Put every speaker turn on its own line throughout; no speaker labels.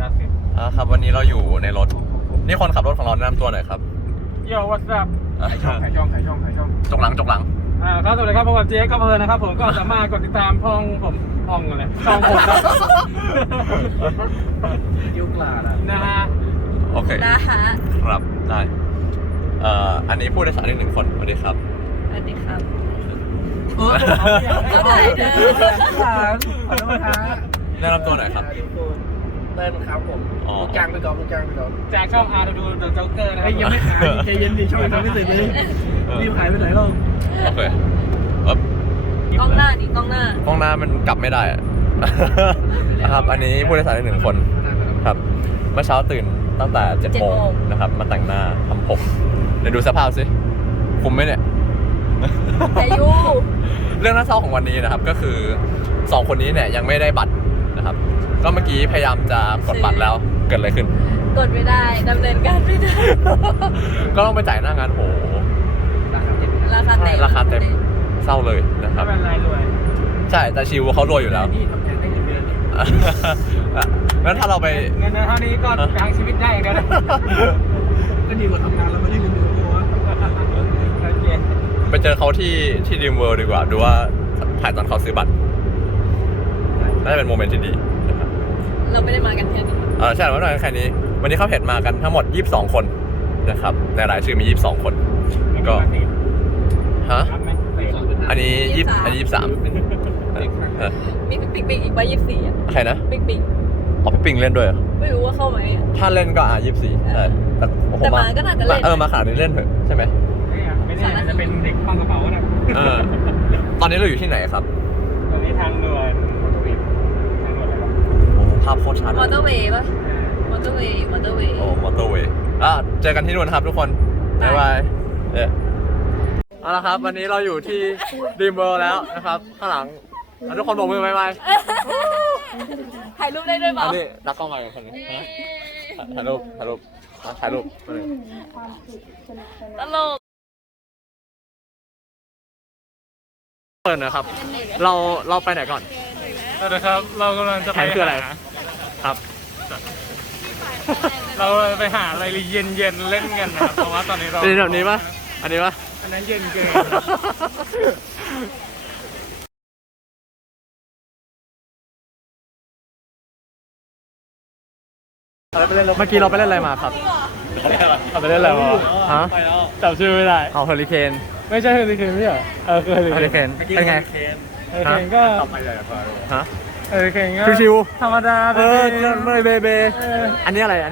ครับวันนี้เราอยู่ในรถนี่คนขับรถของเราแนะนำตัวหน่อยครับ
โย่ what's up
ขายช่องจกหลัง
ครับสวัสดีครับผมเจ๊ก็เพลินนะครับผมก็สามารถกดติดตามช่องอะไรช่องผมยุคลานะฮะ
โอเค
นะฮะ
ครับได้อันนี้ผู้โดยสารอีก1 คนสวัสดีครับ
สวัสดีครับ
แนะนำตัวหน่อยครับ
เต้นครับผมลูกจ้างไปก่อน
จากช่องอาร์ดูเดอะโจ๊กเกอร์นะ
ยังไม่ขายใจเย็นดิช่องทำไม่เสร็จเลยรีบขายไปไหนหรอก
โอเค
กล้องหน้าดิกล้องหน้า
มันกลับไม่ได้นะครับอันนี้ผู้โดยสารอีก1 คนครับเมื่อเช้าตื่นตั้งแต่7 โมงนะครับมาแต่งหน้าทำผมเดี๋ยวดูสภาพสิคุ้มไหมเนี่ย
อายุ
เรื่องน่าเศร้าของวันนี้นะครับก็คือ2 คนนี้เนี่ยยังไม่ได้บัตรนะครับก็เมื่อกี้พยายามจะกดบัตรแล้วเกิดอะไรขึ้น
กดไม่ได้ดำเนินการไม่ได้
ก็ต้องไปจ่ายหน้างานโห
ราคาเต็ม
เศร้าเลยนะครับ
ไม่เป็นไรรวย
ใช่แต่ชิวเขารวยอยู่แล้วงั้นถ้าเราไป
เงินเท่านี้ก็ยังชีวิตได้อย่างเดียว
ก็ดีกว่าทำงานแล้วไม่ได้เงินเดือนเพราะว่า
ไปเจอเขาที่ดีมเวิลด์ดีกว่าดูว่าถ่ายตอนเขาซื้อบัตรน่าจะเป็นโมเมนต์ที่ดีนะครับ
เราไม่ได้มากันแค่นี้
ใช่ไม่ได้มากันแค่นี้วันนี้เขาเพจมากันทั้งหมด22 คนนะครับในรายชื่อมี22 คนก็ฮะอันนี้23
มีปิงอีกว่า24อ่ะ
ใครนะ
ปิง
อ๋อพี่ปิงเล่นด้วย
ไม่รู้ว่าเข้าไหม
ถ้าเล่นก็24แต่
มาก็น่าจะเล่น
มาขนาดนี้เล่นเถอะใช่ไหม
ไม่ได้จะเป็นเด็กห้องกระเป๋านะ
ตอนนี้เราอยู่ที่ไหนครับ
ตอนนี้ทางด่วน
ภาพโคตรชัด
มอเตอร์เวย์ป่ะมอเตอร์เวย์โอ้มอเตอร์เวย์
เจอกันที่นู่นครับทุกคนบ๊ายบายเอาละครับวันนี้เราอยู่ที่ดีมเวิลด์แล้วนะครับข้างหลังทุกคนบอกมือบ๊ายบาย
ถ่ายรูปได้ด้วยเปล่า
อันนี้นักกล้องมากับคนนี้ถ่ายรูป
ตลก
เปิดนะครับเราไปไหนก่อน
นะครับเรากำลังจะไป
คืออะไรครับ
เราไปหาอะไรเย็นเล่นกันนะครับเพราะว่าตอนนี้เรา
เป็นแบบนี้ปะอันนี้ปะ
อันนั้นเย็นเกิน
เมื่อกี้เราไปเล่นอะไรมาครับ
ไปเล่นอะไรมา
ฮะ
จำชื่อไม่ได้
เอาเฮอริเคน
ไม่ใช่เฮอริเคนไม่ใช่คือ
เฮอริเคนเป็นไง
เฮอริเคนก็
ฮะ
เฮอริเคนก็
ชิว
ธรรมดา
ไม่เบอันนี้อะไร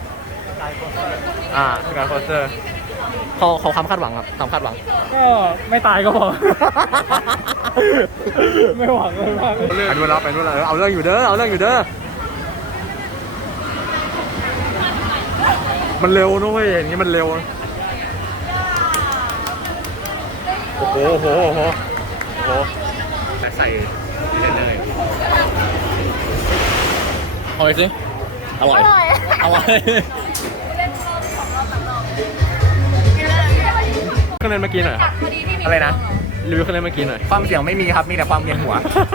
การโคสเตอร์เขาความคาดหวังครับความคาดหวัง
ก็ไม่ตายก็พอไม่หวังเลยว่า
ไปดูแล้วเอาเรื่องอยู่เด้อมันเร็วนะเว้ยอย่างนี้มันเร็วโอ้โหแต่ใส่เล่นเลยเอาไปสิอร่อยเครื่องเล่นเมื่อกี้หน่อยอะไรนะรีวิวเครื่องเล่นเมื่อกี้หน่อย
ความเสียงไม่มีครับมีแต่ความเวียนหัว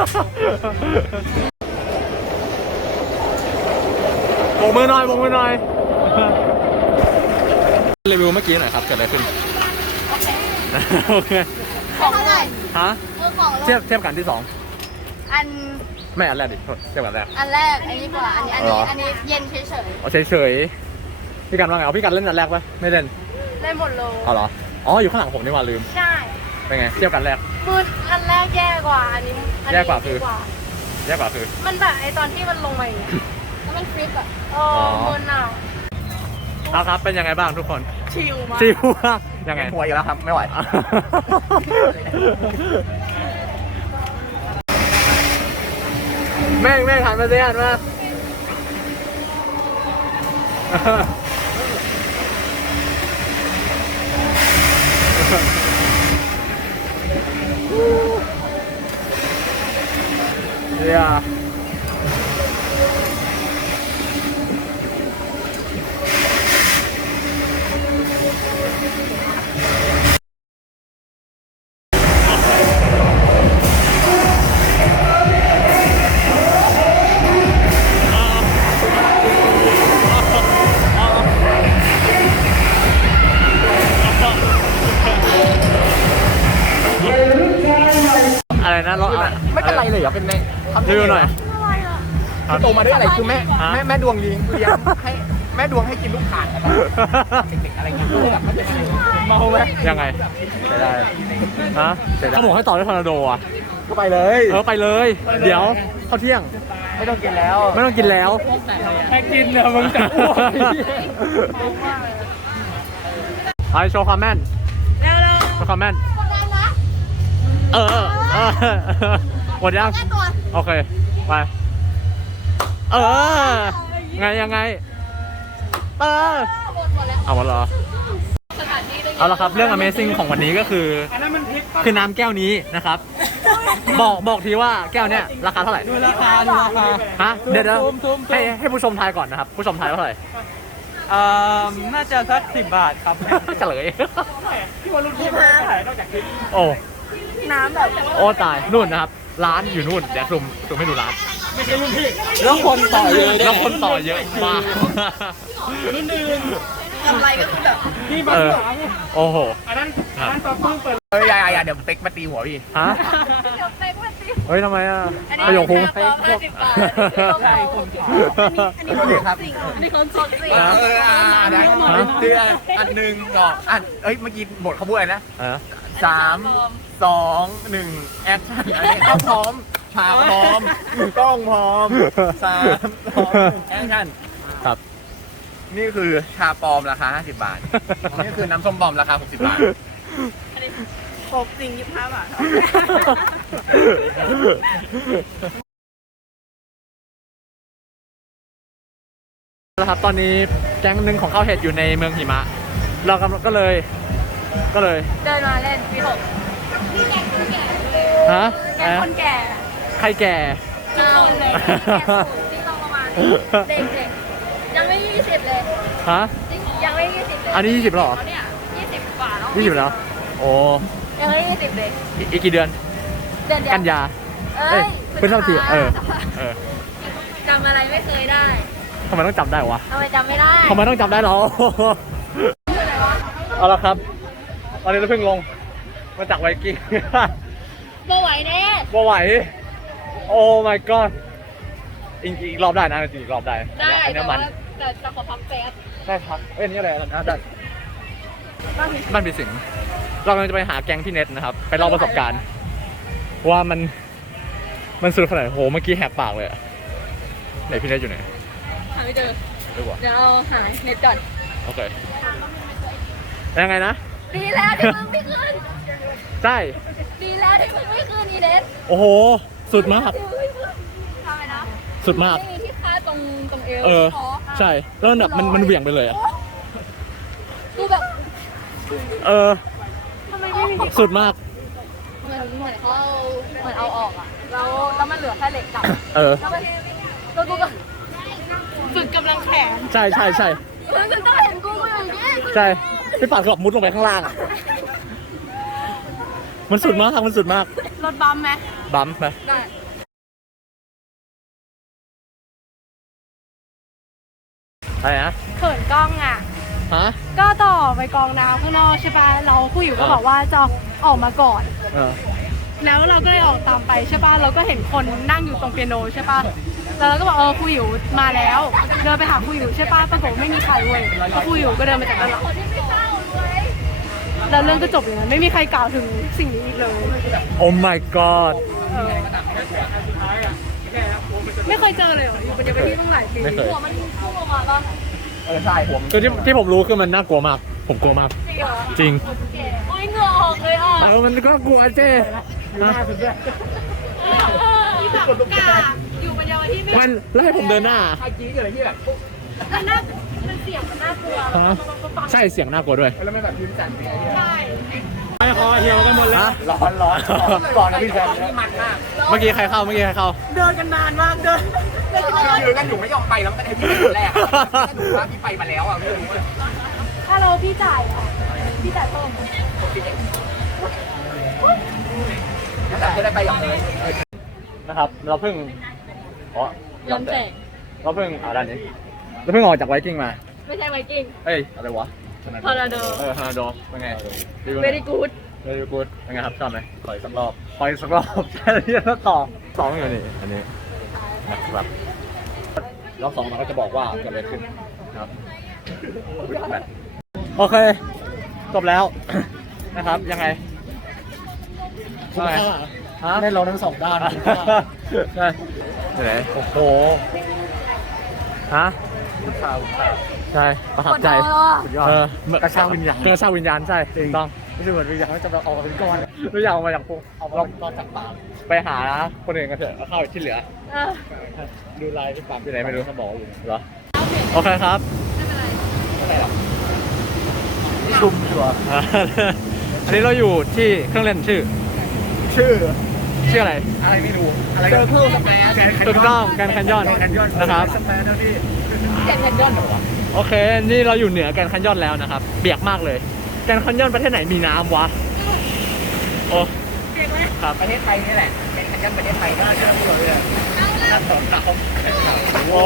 โบกมือหน่อยรีวิวเมื่อกี้หน่อยครับเกิดอะไรขึ้นโอเค
ของเท่าไหร่
ฮะเทียบกันที่2
อัน
ไม่อันแรกดิเทียบกันแรก
อันแรกอันนี้กว่าอันนี้เย็นเฉย
เฉยพี่กันว่าไงเอาพี่กันเล่นอันแรกปะไม่เล่น
หมดเลย
อยู่ข้างหลังผมนี่ว่าลืม
ใช่
เป็นไงเทียบกันแรก
มืดอันแรกแย่กว่าอันนี้
แย่กว่าคือ
มันแบบไอตอนที่มันลงมาอย่างเงี้ยแล้วมันฟลิปอ่ะมืดหนาว
ครับเป็นยังไงบ้างทุกคน
ชิล
มากยังไง
หัวอยู่แล้วครับไม่ไหว
แม่งหันมาเนี่ย
อเป็นใน
รีวิวหน่อย
โตมาด้วยอะไรคือแม่
ฮะ
แม่ดวงเลี้ยงให้แม่ดวงให้กินลูกข่างอะไรเด็กๆอะไรเงี้ยแบบมันจะเมาไหม
ยังไง
ใช่ได้
ฮะเขาบอกให้ต่อด้วยทอร์นาโดอ่ะ
ก็ไปเลย
ไปเลย เดี๋ยวเข้าเที่ยง
ไม่ต้องกินแล้ว
ไม่ต้องกินแล้ว
แค่กินเนี่ยมึงจะอ้วก
ไปโชว์ความแม่นโชว์ความแม่นหมดยังโอเค ไป ไงยังไงเอาหมดเหรอ เอาละครับ เรื่อง Amazing ของวันนี้ก็คือ
อันนั้นมันพริก
คือน้ำแก้วนี้นะครับ บอกทีว่าแก้วเนี้ยราคาเท่าไหร่
ดูราคาดูราคา
ฮะ เดี๋ยว
ซูม
ให้ผู้ชมทายก่อนนะครับ ผู้ชมทายว่าเท่าไหร่
น่าจะสัก10 บาทครับ
เฉลย
ที่ว่ารุ่นพี่ไม่ขายนอกจากพริก
โอ้
น้ำแบบ
โอ้ตายนู่นนะครับ ร้านอยู่นู่น เดี๋ยวซูมให้ดูร้าน
ไม่ใช่รุ่นพี่
แล้วคนต่อเยอะมาก
รุ่นอื่น
กำไรก็คือแบบ
ที่บางหลัง
โอ้โห
อันนั้นต่อเพิ่งเปิด
อย่าเดี๋ยวเป๊กมาตีหัวพี่
ฮะ
เดี๋ยวไปว่าสิ
เฮ้ยทำไมอ่ะ
อันนี้
ประโยคคุ้ง
แค่50 บาทอันนี้ของจริงอันนี้ของจริง
ได้เตือนอันหนึ่งสองอันเมื่อกี้บทเขาพูดอะไรนะ 3 2 1แอคชั่นอันนี้เอาพร้อมฉากพร้อมกล้องพร้อม3 2 1แอคชั่น
ครับ
นี่คือชาปลอมราคา50 บาท นี่คือน้ำส้มปลอมราคา60 บาท
โคกจริง25 บาท
นะครับ ตอนนี้แก๊งหนึ่งของข้าวเห็ดอยู่ในเมืองหิมะ เราก็เลย
เดินมาเล่นปี6พี่แกคนแก่
ฮะ
แกคนแก่
ใครแก่
ทุกคนเลยที่ต้องประมาณเด็กๆยังไม่20เลย
ฮะ
ยังไม่20เลย
อันนี้20แล้วเหรอ
เนี่ย20 กว่าแล้ว
20แล้ว โอ้
ยังไม่20เลย
อีกกี่เดือน
เดือนเดียว
กันยา
เอ้ย
พฤษภาคมเออ
จำอะไรไม่เคยได้
ทำไมต้องจำได้วะ
ทำไมจำไม่ได้
ทำไมต้องจำได้หรอ เอาละครับ ตอนนี้เราเพิ่งลง มาจากไวกิ้ง
บ่ไหวแน่
บ่ไหว โอ้ my god อีกรอบได้นะจริงๆอีกรอบได้
ได้
อันนี้
แต่
มั
ว่าน แต่จะขอพักแป๊บ
ได้พักอันนี้อะไรนะได้บ้านผีสิงเรากำลังจะไปหาแก๊งพี่เน็ตนะครับ ไปเล่าประสบการณ์ ว่ามันสุดขนาดไหนโห เมื่อกี้แหกปากเลยอะไหนพี่เน็ตอยู่ไหน
หาไม่เจอ
ดูวะ
เดี๋ยวเราหาเน็ตก่อน
โอเคยังไงนะ
ดีแล้วที่มึงไม่ขึ้น
ใช่
ดีแล้วที่มึงไม่ขึ้นอีเน็ต
โอ้โห สุดมาก
ทำไมนะ
สุดมาก
ไม่มีที่คาดตรงเอว
เออ
คอ
ใช่ แล้วมันแบบมันเหวี่ยงไปเลยอะ
ดูแบบ
เออ
ทำไมไม่มีที่
สุดมาก
เหมือนเขาเหมือนเอาออกอ่ะแล้วมันเหลือแค่เหล็กกลับ
เออ
แล้วกูก็ฝึกกำลังแข็ง
ใช่
แล้วก็เห็นกูอย่างนี้
ใช่ พี่ปาดเกือบมุดลงไปข้างล่างอะมันสุดมากมันสุดมาก
รถบัมไหม
บัมป์ไป
ได้
อะไรนะ
เขินกล้องอ่ะ
ฮะ
ก็ต่อไปกองน้ำข้างนอกใช่ปะเราคุยอยู่ก็บอกว่าจะออกมาก่อน
เออ
แล้วเราก็เลยออกตามไปใช่ปะเราก็เห็นคนนั่งอยู่ตรงเปียโนใช่ปะแล้วเราก็บอกครูอยู่มาแล้ว เดินไปหาครูอยู่ใช่ปะปรากฏว่าไม่มีใครเว้ยแล้วครูอยู่ก็เดินมาจากด้านหลังแล้วเรื่องก็จบอย่างนั้นไม่มีใครกล่าวถึงสิ่งนี้อีกเลย
โอ้ my god
ไม่เคยเจอเลยเหรออยู่เป็นที่ตั้งหลายปี
ไม่เคย
หัวมันพุ่งออกมาปะ
ใช่ผม
คือที่ผมรู้คือมันน่ากลัวมาก ผมกลัวมาก
จริงเหรอ
จริง
โอ้ยเหงื่อออกเลยอ่ะ
มันก็กลัวเจ้ฮะ
ที่แบบกาอยู่บนเยาวที่ไม่
มันแล้วให้ผมเดินหน้า
ไอ้กี้เกิดอะไรที่แบบ
มันเสียงมันน่ากลัว
ฮะใช่เสียงน่ากลัวด้วย
แล้วมันแบบยืนสั่นเนี่ย
ใช่
ไอ้คอเหี่ยวกันหมดแล้ว
ฮะ
ร้อนนะพี่แซมนี่มันมาก
เมื่อกี้ใครเข้า
เดินกันนานมากเดิน
ยืนกันอยู่ไม่ยอมไปแล้วตั้งแต่ที่แรกหนูว่าพี่ไปมาแล้วอ่ะไม่รู้
ถ้าเราพี่จ่ายอ่ะพี่จ่ายเพิ่ม
แต่จะได้ไปอย่างเลย
นะครับ เราเพิ่ง
ย้อนแสง
เราเพิ่งด้านนี้ เราเพิ่งออกจากไวกิ้งมา
ไม่ใช่ไวกิ้ง
เอ้ย อะไรวะ
ทอร์นาโด
ฮาร์โดเป็นไงรีวิวหน่อย
very good
very good ยังไงครับชอบไหมขออีกสักรอบขออีกสักรอบใช่ที่แล้วต่อสองอยู่นี่อันนี้นะครับรอบสองเราก็จะบอกว่าเกิดอะไรขึ้นนะครับโอเคจบแล้ว นะครับยังไงฮะ
ได้ลองทั้งสองด้าน
ใช่ไหนโอ้โหฮะใช่ประทับใจ
สุดยอด กระชากวิญญาณ
กระชากวิญญาณใช่ถูกต้อง
รู้สึกเหมือนวิญญาณจะออกมาเป็นก้อน
รู้อยากออกมาจากพวก
เอามาก้อนจากปาก
ไปหาคนอื่นกันเถอะเอาข้าวที่เหลือ
ดูลายที่ปาก
ที่ไหนไม่รู้เขาบอกอยู่เหรอโอเคครับ
ชุ่มชัว
อันนี้เราอยู่ที่เครื่องเล่นชื่ออะไร
อะไรไม่รู้อะไรเจอเพิ่มสแปน
ถูกต้องแกรนด์แคนยอนนะครับ
สแปนนะพี่
แกนแคนยอนเหรอวะ
โอเค นี่เราอยู่เหนือแกรนด์แคนยอนแล้วนะครับ เปียกมากเลย แกรนด์แคนยอนประเทศไหนมีน้ำวะ โอ้
เปียกไหม
ครับ
ประเทศไทยนี่แหละ เป็นคันยันประเทศไทยก็เชื่อพวกเราเลยน่าสนใจ
โอ้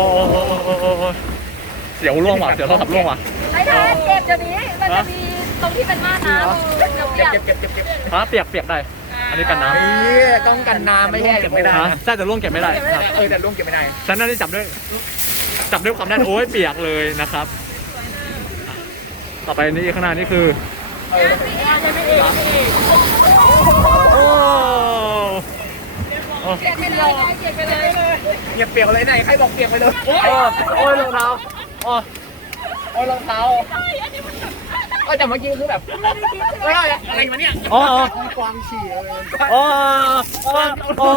เสียวร่วงว่ะ เสียวโทรศัพท์ร่วงว่ะ
ไอ้ทานเก็บเดี๋ยวนี้ มันจะมีตรงที่เป็นม่านน้ำเปียก
เก็บ
ฮะเปียกได้ อันนี้กันน้ำ
นี่ต้องกันน้ำไม่ใช่เก็บไม่ได้
ฮะใช่แต่ร่วงเก็บไม่ได้ครับ
แต่ร่วงเก็บไม่ได้
ฉันน่าจะจับด้วยความแน่นโอ้ยเปียกเลยนะครับ ต่อไปนี้ข้างหน้านี่คือ โอ้โอ้
เก็บไปเลยเก็บไปเลย
เก็บเปียกเลยไหนใครบอกเปียกไปเลย
โอ้ยรองเท้าโอ้ยรองเท้า
ก็แต่เมื่อกี้คือแบบอะไรมาเนี่ย
อ๋อ
กวางฉี่เลย
อ๋ออ๋ออ๋อ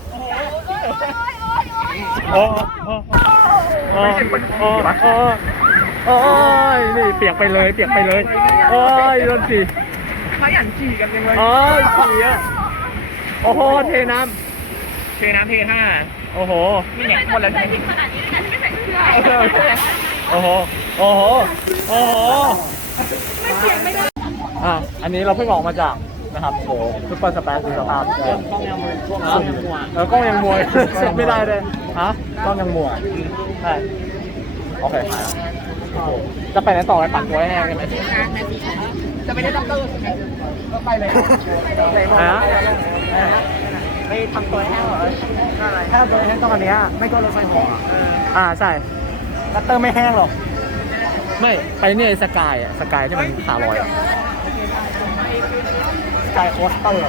อ๋ออ๋อโอ้ยนี่เปียกไปเลยโอ้ยโดนฉี่
ขยันขี่กันยังไง
โอ้ยฉี่อ่ะโอ้โหเทน้
เทน้ำเทท่า
ำโอ้โห
นี่เนี่ยหมดแล้ว
ใส่ผิดขนาดนี้นะที่ไม่ใส่เสื้อ
โอ้โหโอ้โหโอ้โห
ไม่เปียกไม่ได้
อันนี้เราเพิ่งออกมาจากนะครับโอ้โหซุปเปอร์สเปซสภาพ
กล้องยังมือช่วง
กล้องยังมวยเสร็จไม่ได้เลยฮะ
กล้องยังมัว
ใช่โอเคจะไปไหนต่อไปปั่นตัวให้แห้งใช่ไหม
จะไม่ได้ต้องเติมก็ไปเลย
ฮะ
ไปทำตัวแห้งเหรอ
ถ้าโดยแห้งต้องอันเนี้ยไม่ก็รถไฟห่อ
ใช่
คัตเตอร์ไม่แห้งหรอก
ไม่ไปเนี่ยสกายที่มันขาลอย
สกายโคสเตอร์